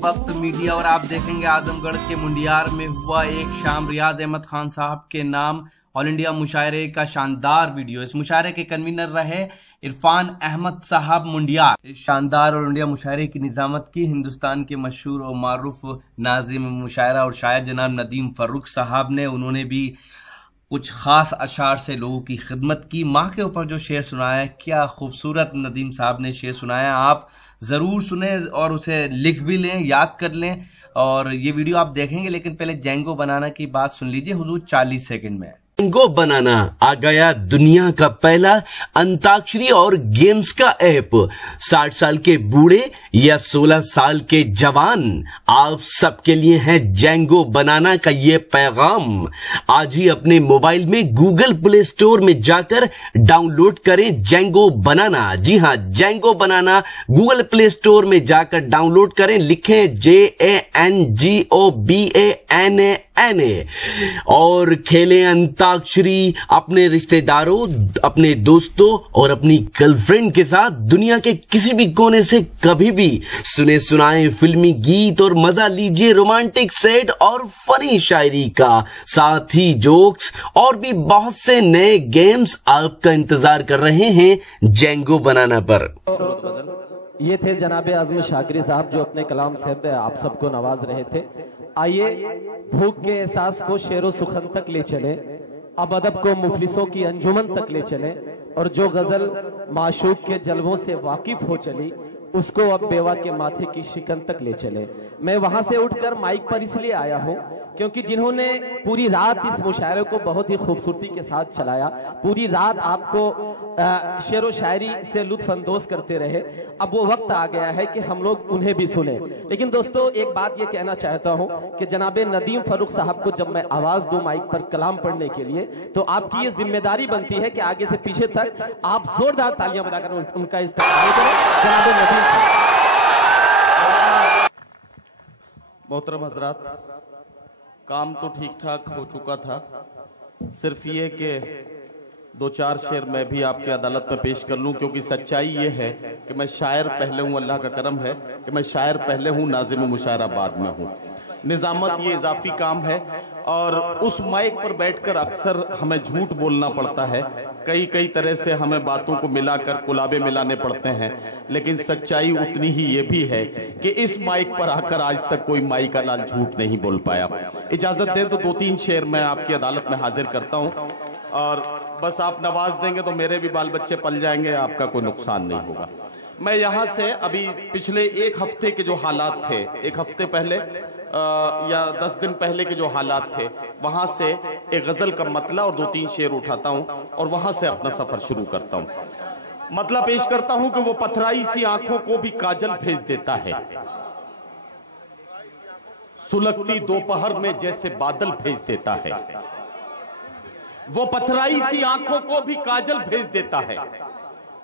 वक्त मीडिया और आप देखेंगे आजमगढ़ के मुंडियार में हुआ एक शाम रियाज अहमद खान साहब के नाम ऑल इंडिया मुशायरे का शानदार वीडियो। इस मुशायरे के कन्वीनर रहे इरफान अहमद साहब मुंडियार। इस शानदार ऑल इंडिया मुशायरे की निजामत की हिंदुस्तान के मशहूर और मारूफ नाज़िम मुशायरा और शायर जनाब नदीम फर्रुख साहब ने। उन्होंने भी कुछ ख़ास अशार से लोगों की खिदमत की। माँ के ऊपर जो शेर सुनाया, क्या खूबसूरत नदीम साहब ने शेर सुनाया। आप ज़रूर सुने और उसे लिख भी लें, याद कर लें। और ये वीडियो आप देखेंगे, लेकिन पहले जेंगो बनाना की बात सुन लीजिए हुजूर 40 सेकंड में। जेंगो बनाना आ गया दुनिया का पहला अंताक्षरी और गेम्स का ऐप। 60 साल के बूढ़े या 16 साल के जवान, आप सबके लिए है जेंगो बनाना का ये पैगाम। आज ही अपने मोबाइल में गूगल प्ले स्टोर में जाकर डाउनलोड करें जेंगो बनाना। जी हां, जेंगो बनाना गूगल प्ले स्टोर में जाकर डाउनलोड करें। लिखें JANGOBANANA और खेलें अंताक्षरी अपने रिश्तेदारों, अपने दोस्तों और अपनी गर्लफ्रेंड के साथ दुनिया के किसी भी कोने से कभी भी। सुने सुनाए फिल्मी गीत और मजा लीजिए रोमांटिक सेट और फनी शायरी का, साथ ही जोक्स और भी बहुत से नए गेम्स आपका इंतजार कर रहे हैं जेंगो बनाना पर। ये थे जनाबे आज़म शाकिरी साहब जो अपने कलाम से आप सबको नवाज रहे थे। आइए भूख के एहसास को शेरो सुखन तक ले चले, अब अदब को मुफलिसों की अंजुमन तक ले चले, और जो गजल माशूक के जलवों से वाकिफ हो चली उसको अब बेवा के माथे की शिकन तक ले चले। मैं वहां से उठकर माइक पर इसलिए आया हूं क्योंकि जिन्होंने पूरी रात इस मुशायरे को बहुत ही खूबसूरती के साथ चलाया, पूरी रात आपको शेरो शायरी से लुत्फ अंदोज करते रहे, अब वो वक्त आ गया है कि हम लोग उन्हें भी सुने। लेकिन दोस्तों, एक बात ये कहना चाहता हूं कि जनाबे नदीम फर्रुख साहब को जब मैं आवाज दूं माइक पर कलाम पढ़ने के लिए, तो आपकी ये जिम्मेदारी बनती है कि आगे से पीछे तक आप जोरदार तालियां बजाकर उनका इस्तेमाल करें। जनाबे नदीम मोहतरम हजरात, काम तो ठीक ठाक हो चुका था, सिर्फ ये कि 2-4 शेर मैं भी आपके अदालत में पेश कर लूं, क्योंकि सच्चाई ये है कि मैं शायर पहले हूं, अल्लाह का करम है कि मैं शायर पहले हूं, नाज़िम मुशायरा बाद में हूं। निजामत ये इजाफी काम है और उस माइक पर बैठकर अक्सर हमें झूठ बोलना पड़ता है, कई तरह से हमें बातों को मिलाकर कुलाबे मिलाने पड़ते हैं, लेकिन सच्चाई उतनी ही ये भी है कि इस माइक पर आकर आज तक कोई माई का लाल झूठ नहीं बोल पाया। इजाजत दें तो 2-3 शेर मैं आपकी अदालत में हाजिर करता हूं, और बस आप नवाज देंगे तो मेरे भी बाल बच्चे पल जाएंगे, आपका कोई नुकसान नहीं होगा। मैं यहाँ से अभी पिछले 1 हफ्ते के जो हालात थे, 1 हफ्ते पहले या 10 दिन पहले के जो हालात थे, वहां से एक गजल का मतला और 2-3 शेर उठाता हूं और वहां से अपना सफर शुरू करता हूं। मतला पेश करता हूं कि वो पथराई सी आंखों को भी काजल भेज देता है, सुलगती दोपहर में जैसे बादल भेज देता है। वो पथराई सी आंखों को भी काजल भेज देता है,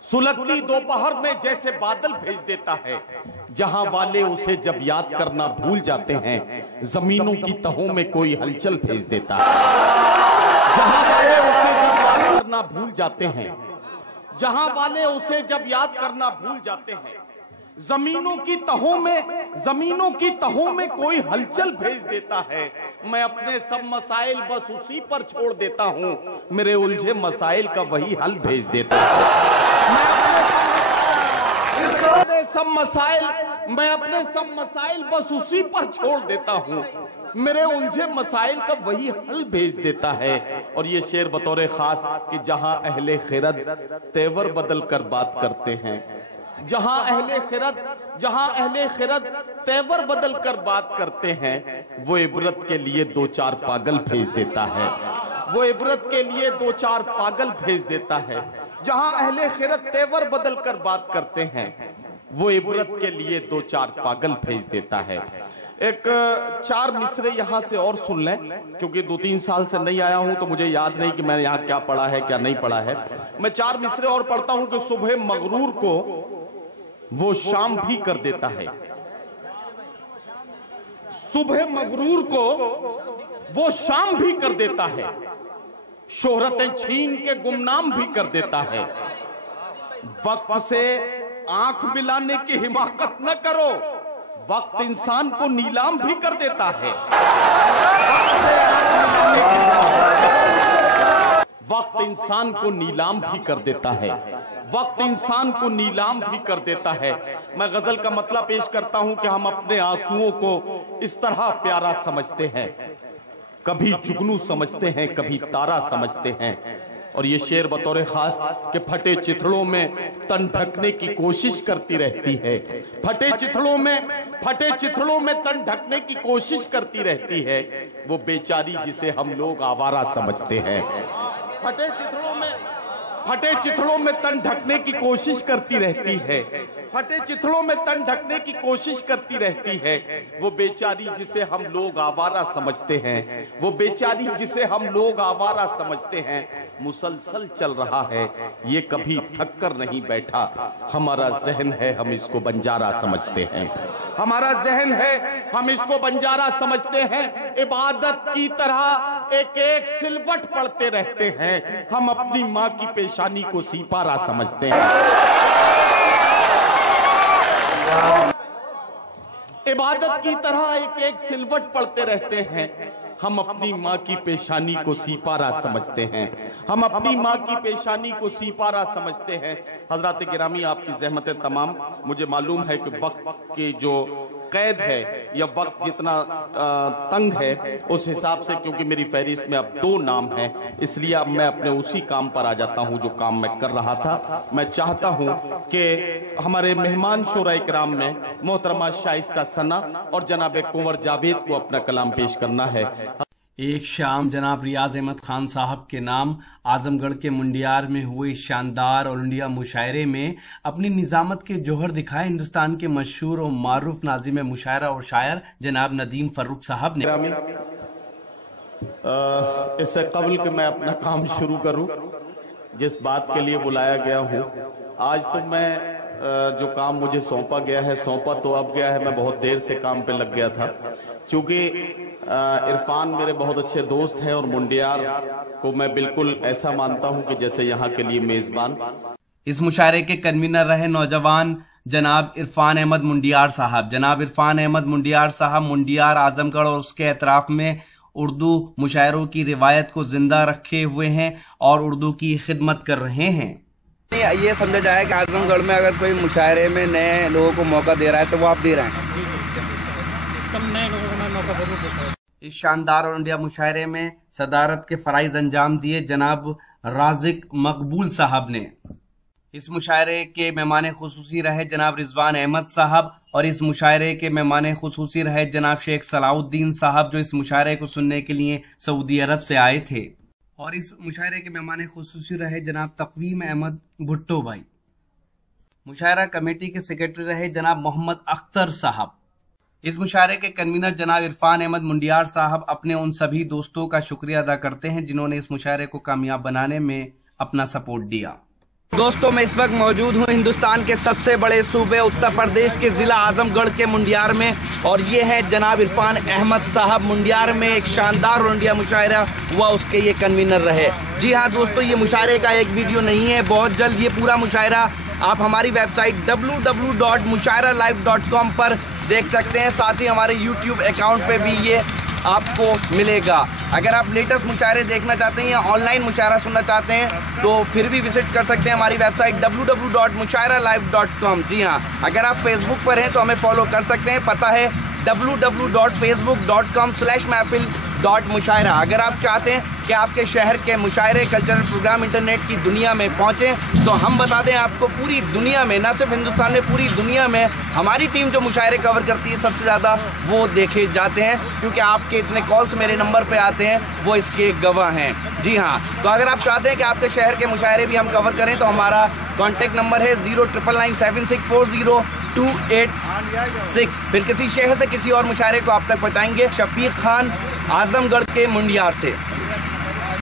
सुलगती दोपहर में जैसे बादल भेज देता है। जहां वाले उसे जब याद करना भूल जाते हैं, जमीनों की तहों में कोई हलचल भेज देता है। जहां वाले उसे जब याद करना भूल जाते हैं, जहां वाले उसे जब याद करना भूल जाते हैं, जमीनों की तहों में कोई हलचल भेज देता है। मैं अपने सब मसाइल बस उसी पर छोड़ देता हूं, मेरे उलझे मसाइल का वही हल भेज देता है। मैं अपने सब मसाइल बस उसी पर छोड़ देता हूं, मेरे उलझे मसाइल का वही हल भेज देता है। और ये शेर बतौर खास कि जहां अहले खिरद तेवर बदल कर बात करते हैं, जहां अहले खिरद तेवर बदल कर बात करते हैं, वो इबरत के लिए 2-4 पागल भेज देता है। वो इबरत के लिए 2-4 पागल भेज देता है। जहां अहले खिरद तेवर बदल कर बात करते हैं, वो इबरत के लिए 2-4 पागल भेज देता है। एक 4 मिसरे यहां से और सुन लें, क्योंकि 2-3 साल से नहीं आया हूं तो मुझे याद नहीं कि मैंने यहां क्या पढ़ा है क्या नहीं पढ़ा है। मैं 4 मिसरे और पढ़ता हूं कि सुबह मगरूर को वो शाम भी कर देता है, सुबह मगरूर को वो शाम भी कर देता है, शोहरतें छीन के गुमनाम भी कर देता है। वक्त से आंख मिलाने की हिमाकत न करो, वक्त इंसान को नीलाम भी कर देता है। वक्त इंसान को नीलाम भी कर देता है। वक्त इंसान को नीलाम भी कर देता है। मैं गजल का मतलब पेश करता हूं कि हम अपने आंसुओं को इस तरह प्यारा समझते हैं, कभी जुगनू समझते हैं, कभी तारा समझते हैं। और ये शेर बतौर खास कि फटे चिथड़ों में तन ढकने की कोशिश करती रहती है। फटे चिथड़ों में तन ढकने की कोशिश करती रहती है, वो बेचारी जिसे हम लोग आवारा समझते हैं। फटे चिथड़ों में तन ढकने की कोशिश करती रहती है। फटे चिथड़ों में तन ढकने की कोशिश करती रहती है, वो बेचारी जिसे हम लोग आवारा समझते हैं। वो बेचारी जिसे हम लोग आवारा समझते हैं। मुसलसल चल रहा है, ये कभी थक कर नहीं बैठा। हमारा जहन है, हम इसको बंजारा समझते हैं। हमारा जहन है, हम इसको बंजारा समझते हैं। इबादत की तरह एक एक सिलवट पढ़ते रहते हैं। हम अपनी माँ की पेशानी को सीपारा समझते हैं। इबादत की तरह एक एक सिलवट पढ़ते रहते हैं। हम अपनी माँ की पेशानी को सीपारा समझते हैं। हम अपनी माँ की पेशानी को सीपारा समझते हैं। हजरात गिरामी, आपकी ज़हमतें तमाम, मुझे मालूम है कि वक्त की जो कैद है या वक्त जितना तंग है उस हिसाब से, क्योंकि मेरी फहरिस्त में अब 2 नाम हैं, इसलिए अब मैं अपने उसी काम पर आ जाता हूं जो काम मैं कर रहा था। मैं चाहता हूं कि हमारे मेहमान शोरा इकराम में मोहतरमा शाइस्ता सना और जनाब कुंवर जावेद को अपना कलाम पेश करना है। एक शाम जनाब रियाज अहमद खान साहब के नाम आजमगढ़ के मुंडियार में हुए शानदार ऑल इंडिया मुशायरे में अपनी निजामत के जौहर दिखाए हिंदुस्तान के मशहूर और मारूफ नाज़िम मुशायरा और शायर जनाब नदीम फर्रुख साहब ने। इससे कबल कि मैं अपना काम शुरू करूं, जिस बात के लिए बुलाया गया हूं, आज तो मैं जो काम मुझे सौंपा गया है, सौंपा तो अब गया है, मैं बहुत देर से काम पे लग गया था। क्योंकि इरफान मेरे बहुत अच्छे दोस्त हैं और मुंडियार को मैं बिल्कुल ऐसा मानता हूं कि जैसे यहाँ के लिए मेजबान। इस मुशायरे के कन्वीनर रहे नौजवान जनाब इरफान अहमद मुंडियार साहब। जनाब इरफान अहमद मुंडियार साहब मुंडियार, आजमगढ़ और उसके अतराफ में उर्दू मुशायरों की रिवायत को जिंदा रखे हुए हैं और उर्दू की खिदमत कर रहे हैं। ये समझा जाए कि आजमगढ़ में अगर कोई मुशायरे में नए लोगों को मौका दे रहा है तो वो आप दे रहे हैं। नए लोगों को मैं मौका जरूर देता हूं। इस शानदार और इंडिया मुशायरे में सदारत के फराइज अंजाम दिए जनाब राजिक मकबूल साहब ने। इस मुशायरे के मेहमान खुसूसी रहे जनाब रिजवान अहमद साहब और इस मुशायरे के मेहमान खुसूसी रहे जनाब शेख सलाउद्दीन साहब, जो इस मुशायरे को सुनने के लिए सऊदी अरब से आए थे। और इस मुशायरे के मेहमान खुसूसी रहे जनाब तकवीम अहमद भुट्टो भाई। मुशायरा कमेटी के सेक्रेटरी रहे जनाब मोहम्मद अख्तर साहब। इस मुशायरे के कन्वीनर जनाब इरफान अहमद मुंडियार साहब अपने उन सभी दोस्तों का शुक्रिया अदा करते हैं जिन्होंने इस मुशायरे को कामयाब बनाने में अपना सपोर्ट दिया। दोस्तों, मैं इस वक्त मौजूद हूँ हिंदुस्तान के सबसे बड़े सूबे उत्तर प्रदेश के जिला आजमगढ़ के मुंडियार में, और ये है जनाब इरफान अहमद साहब। मुंडियार में एक शानदार और इंडिया मुशायरा हुआ, उसके ये कन्वीनर रहे। जी हाँ दोस्तों, ये मुशायरे का एक वीडियो नहीं है, बहुत जल्द ये पूरा मुशायरा आप हमारी वेबसाइट www.mushairalive.com पर देख सकते हैं। साथ ही हमारे YouTube अकाउंट पे भी ये आपको मिलेगा। अगर आप लेटेस्ट मुशायरे देखना चाहते हैं या ऑनलाइन मुशायरा सुनना चाहते हैं तो फिर भी विजिट कर सकते हैं हमारी वेबसाइट www.mushairalive.com। जी हाँ, अगर आप फेसबुक पर हैं तो हमें फॉलो कर सकते हैं, पता है www.facebook.com/महफिल.मुशायरा। अगर आप चाहते हैं कि आपके शहर के मुशायरे कल्चरल प्रोग्राम इंटरनेट की दुनिया में पहुंचे तो हम बता दें आपको, पूरी दुनिया में, न सिर्फ हिंदुस्तान में, पूरी दुनिया में हमारी टीम जो मुशायरे कवर करती है सबसे ज़्यादा वो देखे जाते हैं, क्योंकि आपके इतने कॉल्स मेरे नंबर पे आते हैं, वो इसके गवाह हैं। जी हाँ, तो अगर आप चाहते हैं कि आपके शहर के मुशायरे भी हम कवर करें तो हमारा कॉन्टैक्ट नंबर है 09997640286। फिर किसी शहर से किसी और मुशायरे को आप तक पहुँचाएंगे। शफीक खान, आजमगढ़ के मुंडियार से।